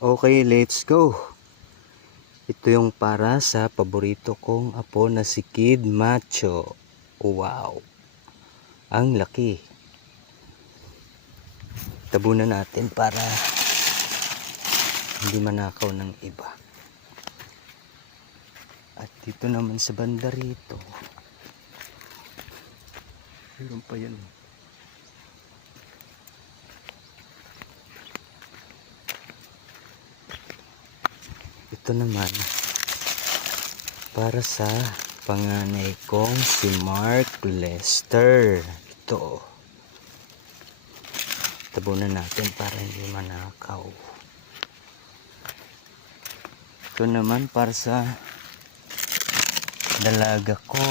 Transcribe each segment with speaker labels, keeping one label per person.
Speaker 1: Okay, let's go. Ito yung para sa paborito kong apo na si Kid Macho. Wow. Ang laki. Tabunan natin para hindi manakaw ng iba. At dito naman sa banda rito. Meron pa yan. Ito naman para sa panganay kong si Mark Lester. Ito. Tabunan natin para hindi manakaw. Ito naman para sa dalaga ko.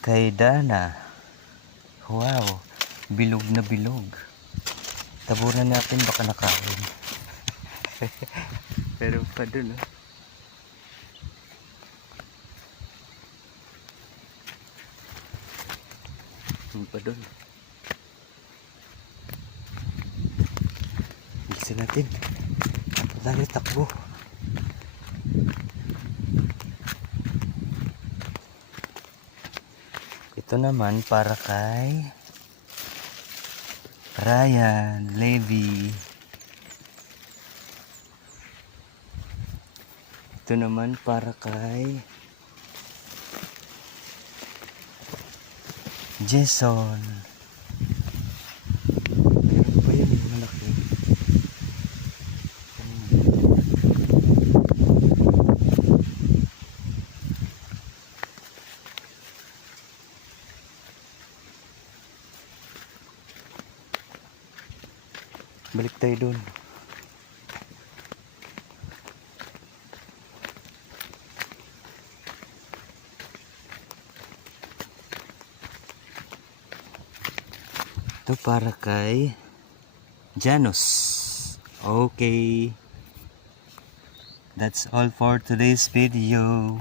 Speaker 1: Kay Dana. Wow. Bilog na bilog. Tabunan natin baka nakawin. Pero pa dun oh. Meron pa dun. Bilisan natin. Tayo takbo. Ito naman para kay Ryan Levy. Ito naman para kay Jason. Meron pa. Balik tayo doon. Ito para kay Janus. Okay. That's all for today's video.